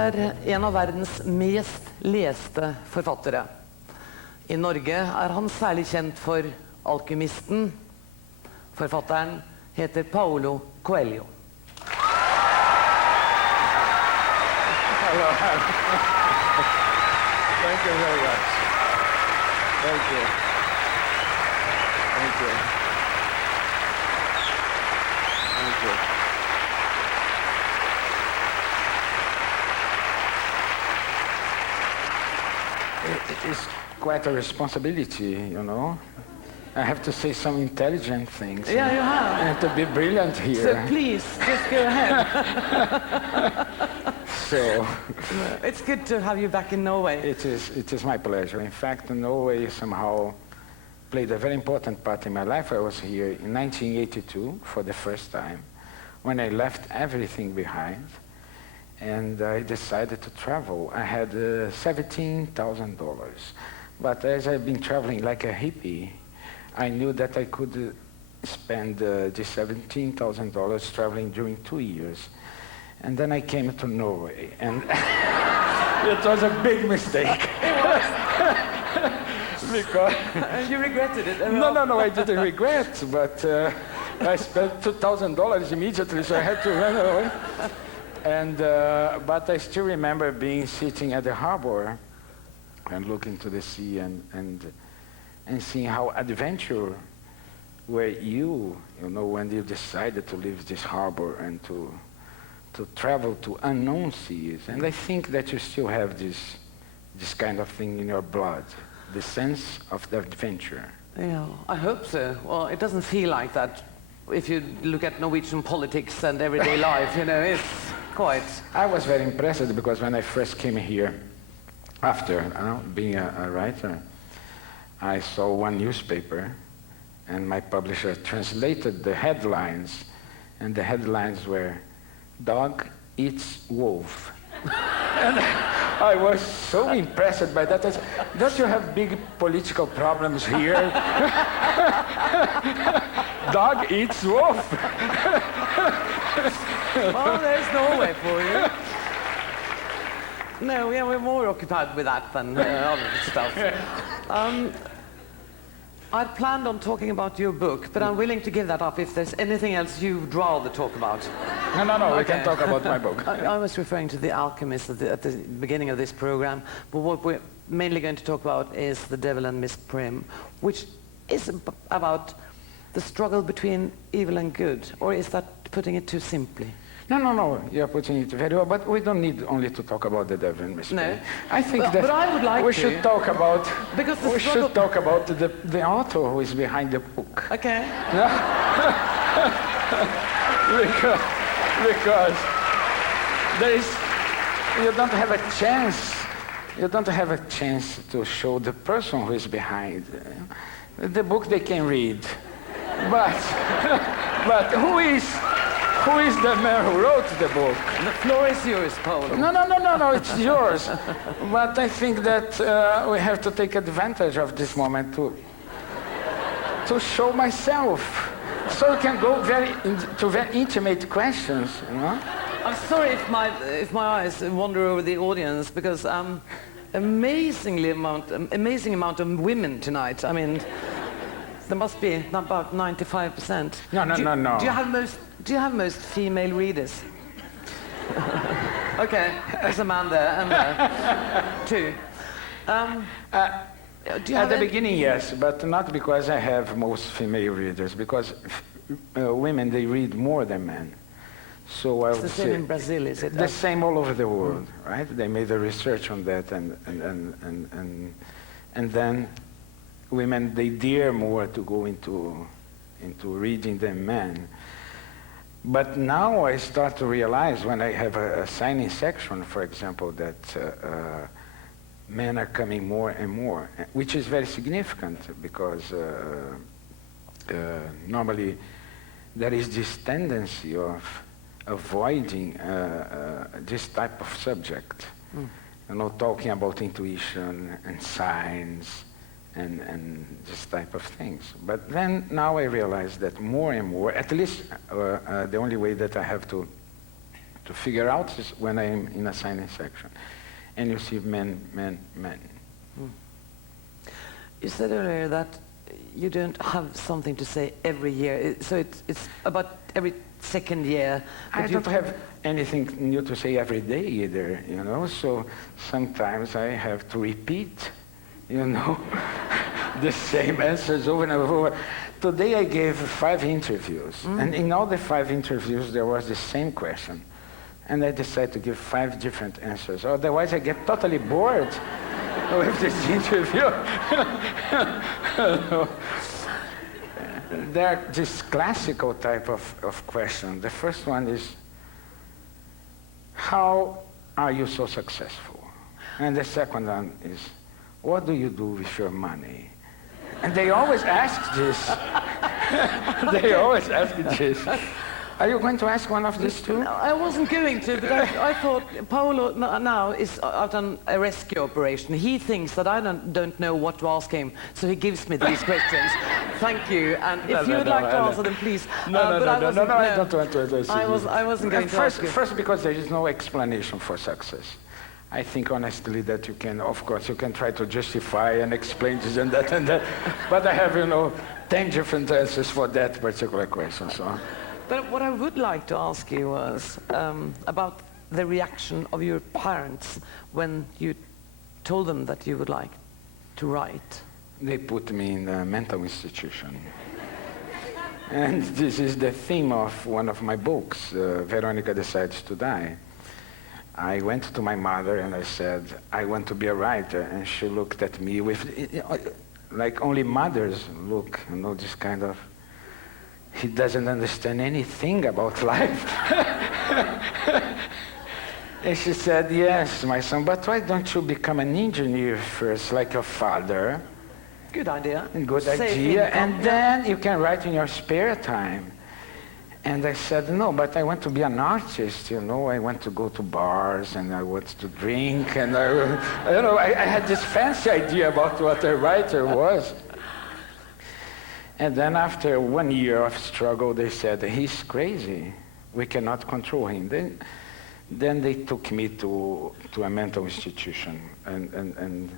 en av verdens mest leste forfattere. I Norge han særlig kjent for Alkymisten. Forfatteren heter Paulo Coelho. Thank you very much. Thank you. Thank you. Thank you. It's quite a responsibility, you know. I have to say some intelligent things. Yeah, you have. And to be brilliant here. So please, just go ahead. So it's good to have you back in Norway. it is my pleasure. In fact, Norway somehow played a very important part in my life. I was here in 1982 for the first time, when I left everything behind, and I decided to travel. I had $17,000, but as I've been traveling like a hippie, I knew that I could spend this $17,000 traveling during 2 years. And then I came to Norway, and it was a big mistake. It was. Because You regretted it? no, I didn't regret, but I spent $2,000 immediately, so I had to run away. And but I still remember sitting at the harbor and looking to the sea and seeing how adventure were you know, when you decided to leave this harbor and to travel to unknown seas. And I think that you still have this kind of thing in your blood, the sense of the adventure. Yeah, I hope so. Well, it doesn't feel like that if you look at Norwegian politics and everyday life, you know, it's quite... I was very impressed because when I first came here, after being a writer, I saw one newspaper, and my publisher translated the headlines, and the headlines were, "Dog eats wolf." And I was so impressed by that. I said, "Don't you have big political problems here?" Dog eats wolf. Well, there's Norway for you. No, we're more occupied with that than other stuff. I'd planned on talking about your book, but I'm willing to give that up if there's anything else you'd rather talk about. No, we can talk about my book. I was referring to The Alchemist at the beginning of this program, but what we're mainly going to talk about is The Devil and Miss Prim, which is about the struggle between evil and good, or is that putting it too simply? No, you're putting it very well, but we don't need only to talk about the devil and Miss Prim. No. I think But I would like we to. should talk about Should talk about the author who is behind the book. Okay. because there is, you don't have a chance to show the person who is behind. The book they can read, but who is the man who wrote the book? The floor is yours, Paulo. No, it's yours. But I think that we have to take advantage of this moment to show myself. So we can go to very intimate questions, you know? I'm sorry if my eyes wander over the audience, because amazing amount of women tonight. I mean, there must be about 95%. No. Do you have most female readers? Okay, there's a man there and there. Two. At the beginning, yes, but not because I have most female readers, because women, they read more than men. So I would the same in Brazil, is it? The same all over the world, right? They made a research on that, and then women, they dare more to go into reading than men. But now I start to realize, when I have a signing section, for example, that men are coming more and more, which is very significant, because normally there is this tendency of avoiding this type of subject, you know, talking about intuition and signs and this type of things. But then now I realize that more and more, at least the only way that I have to to figure out is when I'm in a signing section. And you see men, men, men. You said earlier that you don't have something to say every year, so it's about every second year. I don't have anything new to say every day either, you know, so sometimes I have to repeat, you know, the same answers over and over. Today I gave 5 interviews, and in all the 5 interviews there was the same question. And I decided to give 5 different answers. Otherwise I get totally bored with this interview. There are this classical type of question. The first one is, how are you so successful? And the second one is, what do you do with your money? And they always ask this. They always ask this. Are you going to ask one of these two? No, I wasn't going to, but I thought Paolo now is out on a rescue operation. He thinks that I don't know what to ask him, so he gives me these questions. Thank you, and if you would like to answer them, please. I don't want to answer. I wasn't going to ask you. First, because there is no explanation for success. I think honestly that you can, of course, you can try to justify and explain this and that, but I have, 10 different answers for that particular question, so. But what I would like to ask you was about the reaction of your parents when you told them that you would like to write. They put me in a mental institution. And this is the theme of one of my books, Veronica Decides to Die. I went to my mother and I said, I want to be a writer. And she looked at me with, like only mothers look, this kind of, he doesn't understand anything about life. And she said, yes, my son, but why don't you become an engineer first, like your father? Good idea. Good idea. And then you can write in your spare time. And I said, no, but I want to be an artist, I want to go to bars and I want to drink. And I had this fancy idea about what a writer was. And then after 1 year of struggle, they said, he's crazy. We cannot control him. Then they took me to a mental institution. And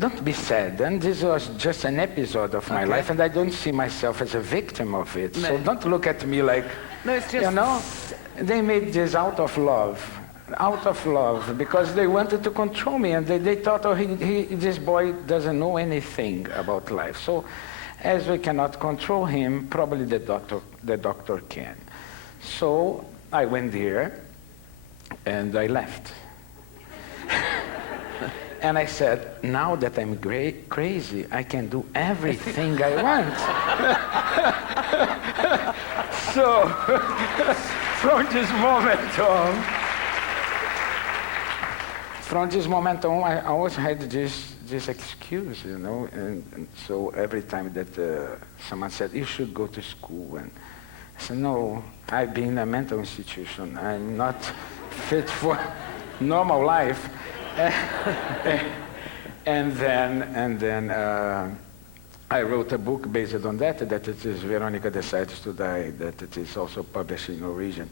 don't be sad. And this was just an episode of my life, and I don't see myself as a victim of it. No. So don't look at me like, no, it's just... They made this out of love, because they wanted to control me, and they thought, this boy doesn't know anything about life. So as we cannot control him, probably the doctor can. So I went there, and I left. And I said, now that I'm crazy, I can do everything I want. So, from this moment on, I always had this excuse, and so every time that someone said, you should go to school, and I said, no, I've been in a mental institution. I'm not fit for normal life. And then I wrote a book based on that it is Veronica Decides to Die, that it is also published in Norwegian,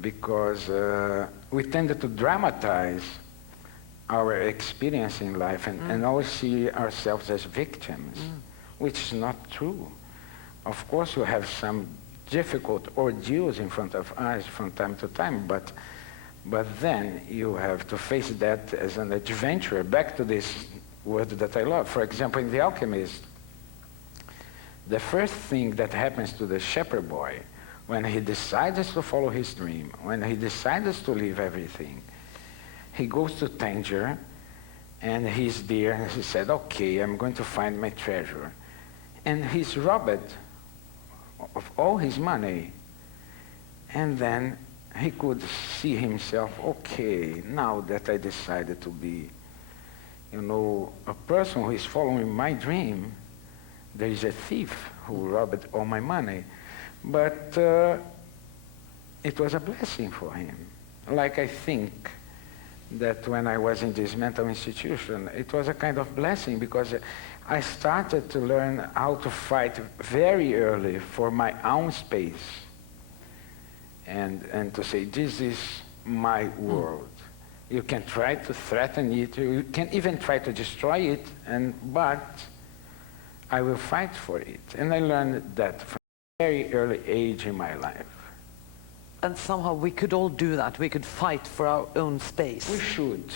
because we tended to dramatize our experience in life and always see ourselves as victims, which is not true. Of course, we have some difficult ordeals in front of us from time to time, but then you have to face that as an adventure. Back to this word that I love. For example, in The Alchemist, the first thing that happens to the shepherd boy when he decides to follow his dream, when he decides to leave everything, he goes to Tangier, and he's there, and he said, okay, I'm going to find my treasure. And he's robbed of all his money. And then he could see himself, okay, now that I decided to be, a person who is following my dream, there is a thief who robbed all my money. But it was a blessing for him. Like I think that when I was in this mental institution, it was a kind of blessing because I started to learn how to fight very early for my own space. and to say, this is my world. You can try to threaten it, you can even try to destroy it, but I will fight for it. And I learned that from a very early age in my life. And somehow we could all do that. We could fight for our own space. We should.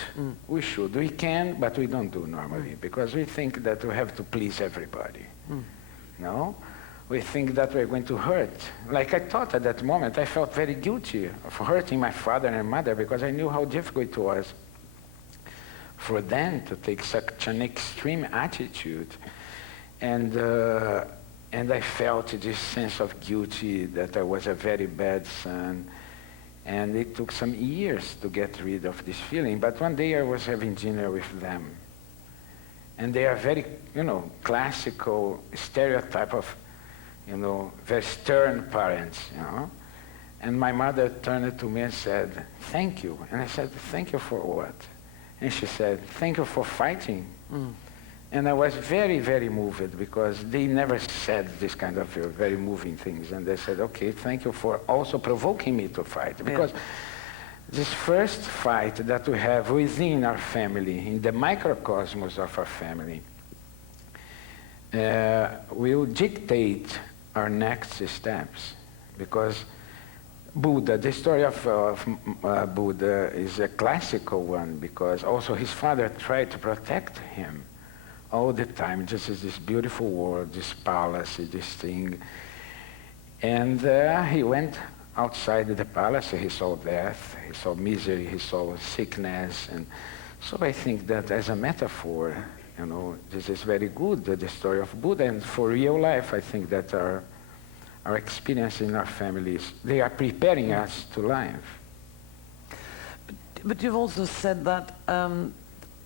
We should. We can, but we don't do normally, because we think that we have to please everybody. No? We think that we're going to hurt. Like I thought at that moment, I felt very guilty of hurting my father and mother, because I knew how difficult it was for them to take such an extreme attitude. And I felt this sense of guilty that I was a very bad son. And it took some years to get rid of this feeling. But one day I was having dinner with them. And they are very, classical stereotype of, very stern parents, And my mother turned to me and said, thank you. And I said, thank you for what? And she said, thank you for fighting. And I was very, very moved, because they never said this kind of very moving things. And they said, okay, thank you for also provoking me to fight. Because this first fight that we have within our family, in the microcosmos of our family, will dictate our next steps. Because Buddha, the story of Buddha is a classical one, because also his father tried to protect him all the time, just as this beautiful world, this palace, this thing. And he went outside the palace, he saw death, he saw misery, he saw sickness. And so I think that as a metaphor, this is very good, the story of Buddha. And for real life, I think that our experience in our families, they are preparing us to life. But you've also said that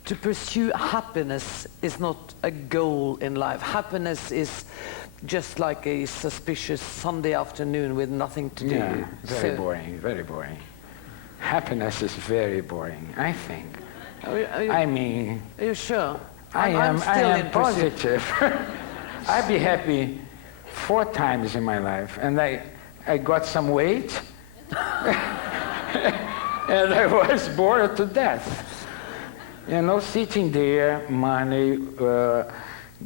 to pursue happiness is not a goal in life. Happiness is just like a suspicious Sunday afternoon with nothing to do. Yeah, very boring, very boring. Happiness is very boring, I think. Are you sure? I am positive. I'd be happy 4 times in my life, and I got some weight, and I was bored to death. Sitting there, money,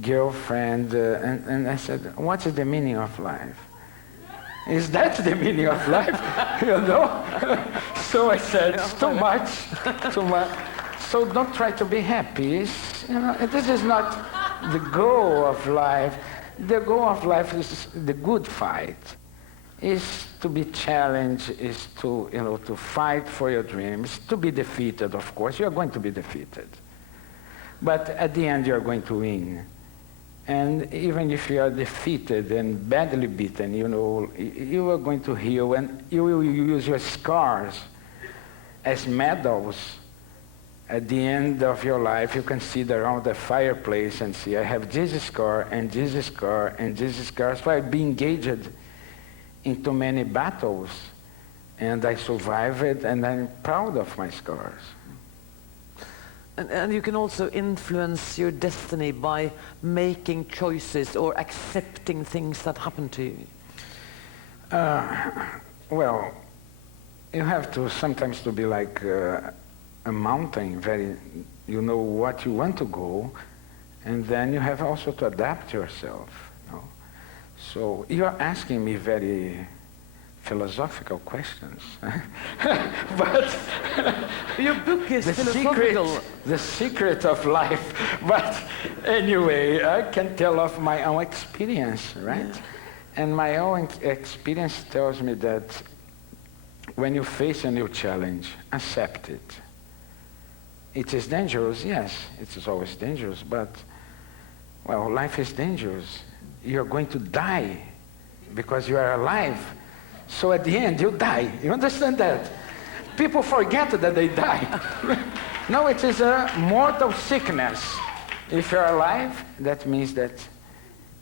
girlfriend, and I said, what is the meaning of life? Is that the meaning of life? So I said, it's too much. So don't try to be happy. This is not the goal of life. The goal of life is the good fight. Is to be challenged, is to, to fight for your dreams, to be defeated, of course. You are going to be defeated. But at the end, you are going to win. And even if you are defeated and badly beaten, you are going to heal, and you will use your scars as medals. At the end of your life, you can sit around the fireplace and see, I have this scar, and this scar, and this scar. So I've been engaged into many battles, and I survived, and I'm proud of my scars. And you can also influence your destiny by making choices or accepting things that happen to you. Well, you have to sometimes to be like a mountain, you know what you want to go, and then you have also to adapt yourself. So you're asking me very philosophical questions. But your book is philosophical. The secret of life. But anyway, I can tell of my own experience, right? Yeah. And my own experience tells me that when you face a new challenge, accept it. It is dangerous, yes, it is always dangerous, but, well, life is dangerous. You're going to die because you are alive. So at the end, you die. You understand that? People forget that they die. No, it is a mortal sickness. If you're alive, that means that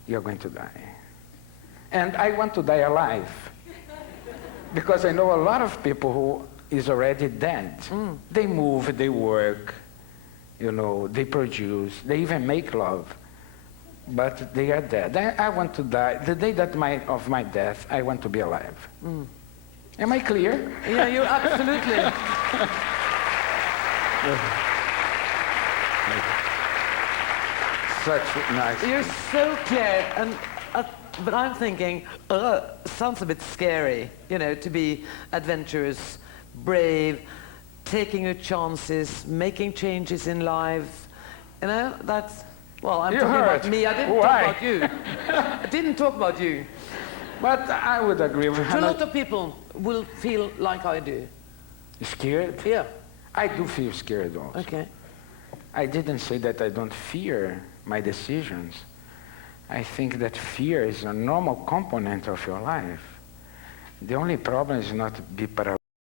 you're going to die. And I want to die alive. Because I know a lot of people who is already dead. They move, they work, they produce, they even make love. But they are dead. I want to die. The day of my death, I want to be alive. Am I clear? Yeah, you absolutely. Such nice. You're so clear, and but I'm thinking, sounds a bit scary, you know, to be adventurous, brave, taking your chances, making changes in life. You know, that's, well, I'm You talking heard. about me. I didn't Why? talk about you. I didn't talk about you. But I would agree with So a Hannah. lot of people will feel like I do. Scared? Yeah. I do feel scared also. Okay. I didn't say that I don't fear my decisions. I think that fear is a normal component of your life. The only problem is not to be paranoid.